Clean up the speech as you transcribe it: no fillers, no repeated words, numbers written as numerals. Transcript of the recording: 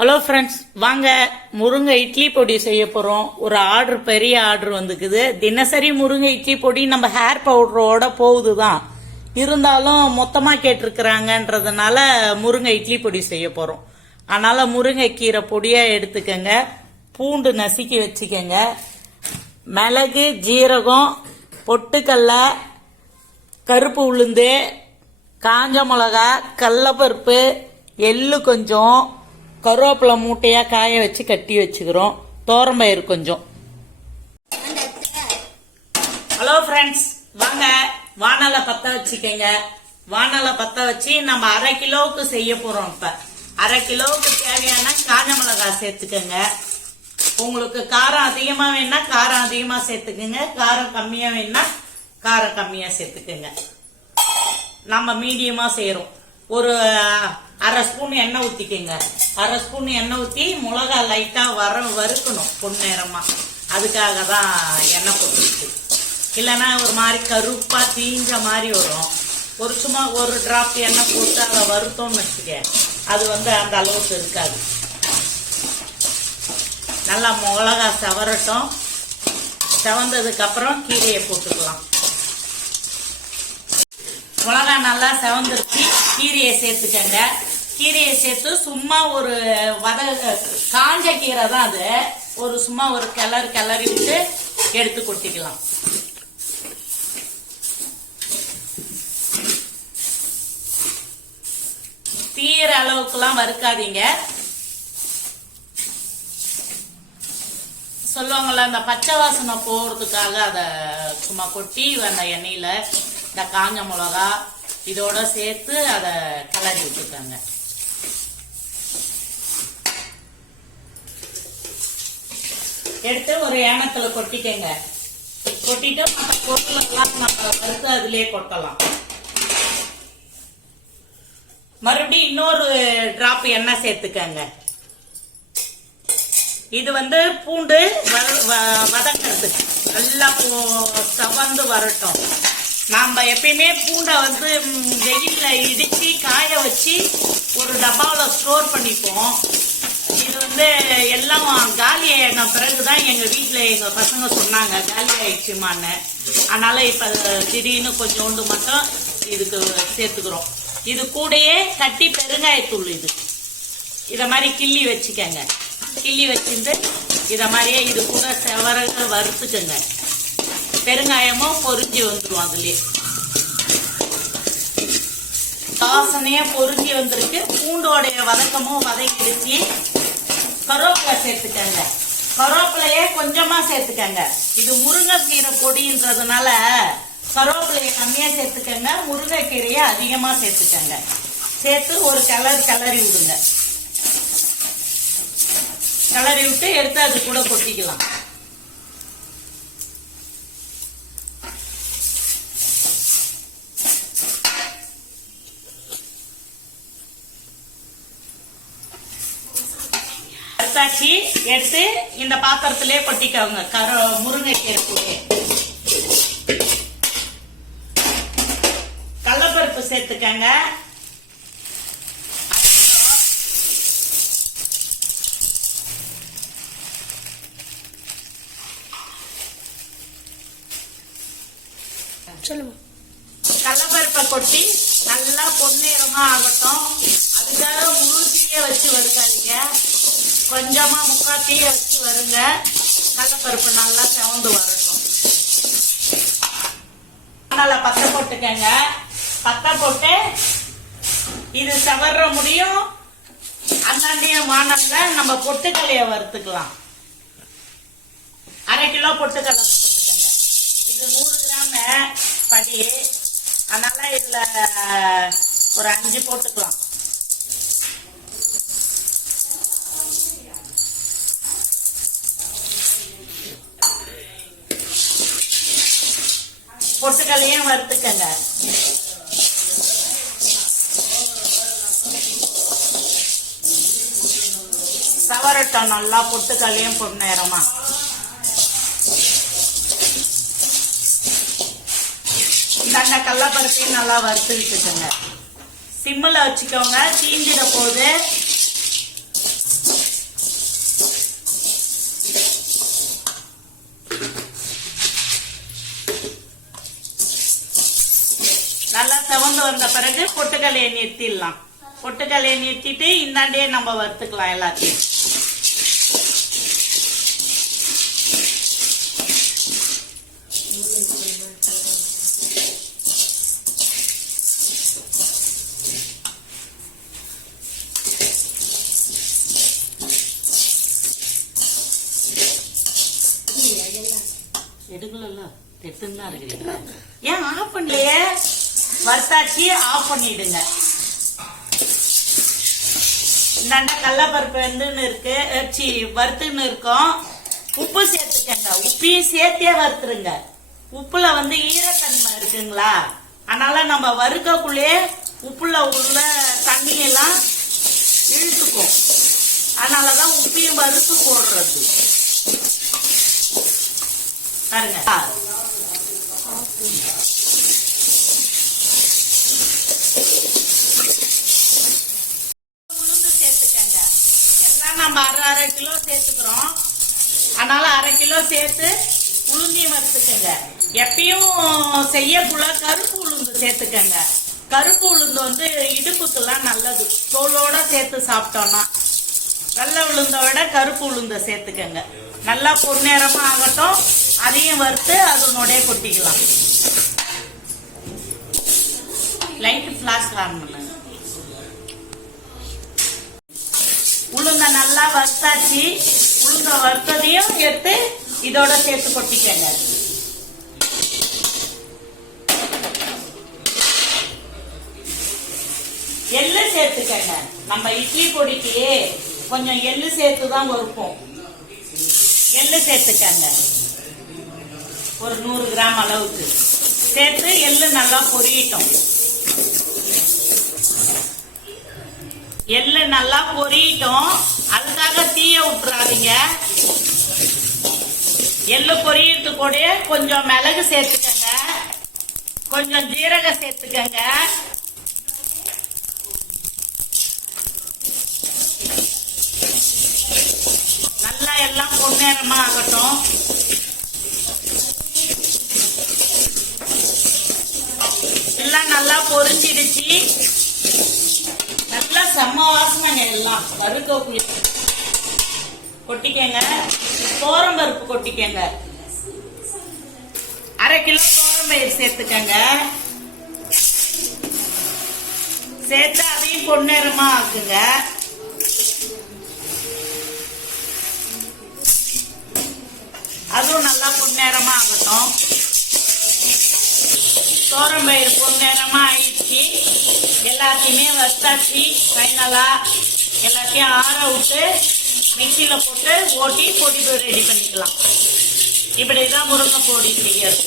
Hello friends, வாங்க முருங்கை இட்லி பொடி செய்ய போகிறோம். ஒரு பெரிய ஆர்டர் வந்துக்குது. தினசரி முருங்கை இட்லி பொடி நம்ம ஹேர் பவுடரோட போகுது தான், இருந்தாலும் மொத்தமாக கேட்டிருக்கிறாங்கன்றதுனால முருங்கை இட்லி பொடி செய்ய போகிறோம். அதனால் முருங்கைக்கீரை பொடியாக எடுத்துக்கங்க. பூண்டு நசுக்கி வச்சுக்கங்க. மிளகு, ஜீரகம், பொட்டுக்கல்ல, கருப்பு உளுந்து, காஞ்ச மிளகா, கடலப்பருப்பு, எள்ளு கொஞ்சம், கருவேப்பிலை மூட்டையா காய வச்சு கட்டி வச்சுக்கிறோம். தோரம்பயிறு கொஞ்சம். ஹலோ ஃப்ரெண்ட்ஸ், வாங்க வானலை பற்ற வச்சுக்கங்க. வானலை பற்ற வச்சு நம்ம 1/2 கிலோவுக்கு செய்ய போறோம். இப்ப 1/2 கிலோவுக்கு தேவையான காஞ்ச மிளகாய் சேர்த்துக்கங்க. உங்களுக்கு காரம் அதிகமா வேணா காரம் அதிகமா சேர்த்துக்குங்க, காரம் கம்மியா வேணா காரம் கம்மியா சேர்த்துக்குங்க. நம்ம மீடியமா செய்யறோம். ஒரு 1/2 ஸ்பூன் எண்ணெய் ஊத்திக்கங்க. 1/2 ஸ்பூன் எண்ணெய் ஊத்தி மிளகா லைட்டா வறுக்கணும் பொன்னேரமா. அதுக்காக தான் எண்ணெய் போட்டுருக்கு. இல்லைன்னா ஒரு மாதிரி கருப்பா தீஞ்ச மாதிரி வரும். சும்மா ஒரு டிராப் எண்ணெய் போட்டு அதை வறுத்தோம்னு வச்சுக்க, அது அந்த அளவுக்கு இருக்காது. நல்லா மிளகா செவரட்டும். செவந்ததுக்கு அப்புறம் கீரையை போட்டுக்கலாம். மிளகா நல்லா செவந்துருச்சு. கீரையை சேர்த்துக்கங்க. கீரையை சேர்த்து சும்மா ஒரு காஞ்ச கீரை தான் அது. சும்மா ஒரு கிளறி விட்டு எடுத்து கொட்டிக்கலாம். தீர அளவுக்குலாம் வறுக்காதீங்க. சொல்லுவாங்கல்ல, அந்த பச்சை வாசனை போறதுக்காக அதை சும்மா கொட்டி அந்த எண்ணெயில இந்த காஞ்ச மிளகா இதோட சேர்த்து அதை கிளறி விட்டுட்டாங்க. எடுத்து ஒரு ஏனத்துல கொட்டிக்கங்க. கொட்டிட்டு மற்ற பொருளெல்லாம் நம்ம வறுத்து அதுலயே கொட்டலாம். மறுபடியும் இன்னொரு டிராப் எண்ணெய் சேர்த்துக்கங்க. இது பூண்டு வதக்கிறதுக்கு நல்லா செவந்து வரட்டும். நாம எப்பயுமே பூண்டை வெயில்ல இடிச்சு காய வச்சு ஒரு டப்பாவில் ஸ்டோர் பண்ணிப்போம். இது எல்லாம் காலி ஆயின பிறகுதான் எங்க வீட்டுல எங்க பசங்க சொன்னாங்க காலி ஆயிடுச்சுமான்னு. அதனால இப்ப திடீர்னு கொஞ்சோண்டு மட்டும் இதுக்கு சேர்த்துக்கிறோம். இது கூடயே கட்டி பெருங்காயத்தூள் இத மாதிரி கிள்ளி வச்சுக்கங்க. கிள்ளி வச்சுட்டு இத மாதிரியே இது கூட செவரக வறுத்துக்கங்க. பெருங்காயமும் பொரிஞ்சு வந்துடும். அதுலயே வாசனையா பொரிஞ்சு வந்திருக்கு. பூண்டோடைய வதக்கமும் வதக்கிடுச்சு. கருவேப்பிலை சேர்த்துக்கங்க. கருவேப்பிலையே கொஞ்சமா சேர்த்துக்கங்க. இது முருங்கைக்கீரை பொடின்றதுனால கருவேப்பிலையை கம்மியா சேர்த்துக்கங்க. முருங்கைக்கீரையை அதிகமா சேர்த்துக்கங்க. சேர்த்து ஒரு கிளறி விடுங்க. கிளறி விட்டு எடுத்து அது கூட கொட்டிக்கலாம். எடுத்து இந்த பாத்திரத்திலே கொட்டிக்கோங்க. முருங்கைக்கீரை பொடி. கடலப்பருப்பு சேர்த்துக்கங்க. கடலப்பருப்பை கொட்டி நல்லா பொன்னிறமா ஆகட்டும். அதுக்காக முழு தீய வச்சு வறுக்காதீங்க. கொஞ்சமா முக்காத்தீய வச்சு வருங்க. கடலப்பருப்பு நல்லா செவந்து வரட்டும். நல்லா பத்த போட்டுக்கங்க. பத்த போட்டு இது செவற முடியும். அந்தாண்டிய வானல்ல நம்ம பொட்டுக்கல்லைய வறுத்துக்கலாம். 1/2 கிலோ பொட்டுக்கல்லை போட்டுக்கங்க. இது 100 கிராம் படி. அதனால இதுல ஒரு 5 போட்டுக்கலாம். பொட்டுக்கல்லையும் வறுத்துக்கங்க. சவரட்டம் நல்லா பொட்டுக்கல்லையும் பொன்னேரமா. இந்த கடலப்பருப்பையும் நல்லா வறுத்து விட்டுக்கங்க. சிம்மில் வச்சுக்கோங்க. தீஞ்சிட போது செவந்து வந்த பிறகு பொட்டுக்கல்லையை நிறுத்திடலாம். பொட்டுக்கல்லையை நிறுத்திட்டு இந்தாண்டே நம்ம வறுத்துக்கலாம் எல்லாத்தையும். எடுக்கல தெட்டுன்னு தான் இருக்கிறீங்க. ஏன் ஆஃப் பண்ணலையே? வறுத்தாச்சி ஆஃப் பண்ணிடுங்க. இந்தாண்ட கடலப்பருப்பு வெந்துன்னு இருக்கு, வறுத்துன்னு இருக்கோம். உப்பு சேர்த்துக்கங்க. உப்பையும் சேர்த்தே வறுத்துருங்க. உப்புல ஈரத்தன்மை இருக்குங்களா, அதனால நம்ம வறுக்கக்குள்ளே உப்புல உள்ள தண்ணியெல்லாம் இழுத்துக்கும். அதனாலதான் உப்பையும் வறுத்து போடுறது. பாருங்க, உளுந்து சேர்த்துக்கங்க. எல்லாம் நம்ம அரை கிலோ சேர்த்துக்கிறோம். அதனால அரை கிலோ சேர்த்து உளுந்தையும் வறுத்துக்கங்க. எப்பயும் செய்யக்குள்ள கருப்பு உளுந்து சேர்த்துக்கங்க. கருப்பு உளுந்து இடுப்புக்கெல்லாம் நல்லது. தோலோட சேர்த்து சாப்பிட்டோம்னா. வெள்ளை உளுந்தை விட கருப்பு உளுந்தை சேர்த்துக்கங்க. நல்லா பொன்னேரமா ஆகட்டும். அதையும் வறுத்து அதனுடைய கொட்டிக்கலாம். லைட் பிளாஸ்க் ஆன் பண்ணுங்க. உளுந்த நல்லா வறுத்தாச்சு. உளுந்த வறுத்ததையும் எடுத்து இதோட சேர்த்து கொட்டிக்கங்க. எள்ளு சேர்த்துக்கங்க. நம்ம இட்லி பொடிக்கு கொஞ்சம் எள்ளு சேர்த்துதான் வறுப்போம். எள்ளு சேர்த்துக்கங்க. ஒரு 100 கிராம் அளவுக்கு சேர்த்து எள்ளு நல்லா பொரியட்டும். எள்ளு நல்லா பொரியட்டும். அதுக்காக தீய விட்டுறாதீங்க. எள்ளு பொரியறது கூட கொஞ்சம் மிளகு சேர்த்துக்கங்க, கொஞ்சம் ஜீரகம் சேர்த்துக்கங்க. நல்லா எல்லாம் பொன்னேரமா ஆகட்டும். எல்லாம் நல்லா பொரிஞ்சிடுச்சு. நல்லா செம்ம வாசனை. எல்லாம் வறுக்க கொட்டிக்கங்க. தோரம்பருப்பு கொட்டிக்கங்க. அரை கிலோ தோரம்பயிறு சேர்த்துக்கங்க. சேர்த்து அதையும் பொன்னேரமா ஆக்குங்க. அதுவும் நல்லா பொன்னேரமா ஆகட்டும். தோரம்பயிறு பொன்னேரமா ஆயிடுச்சு. எல்லாத்தையுமே வறுத்தாச்சு. ஃபைனலா எல்லாத்தையும் ஆற விட்டு மிக்சியில போட்டு ஓட்டி பொடி ரெடி பண்ணிக்கலாம். இப்படிதான் முருங்கை பொடி செய்யறது.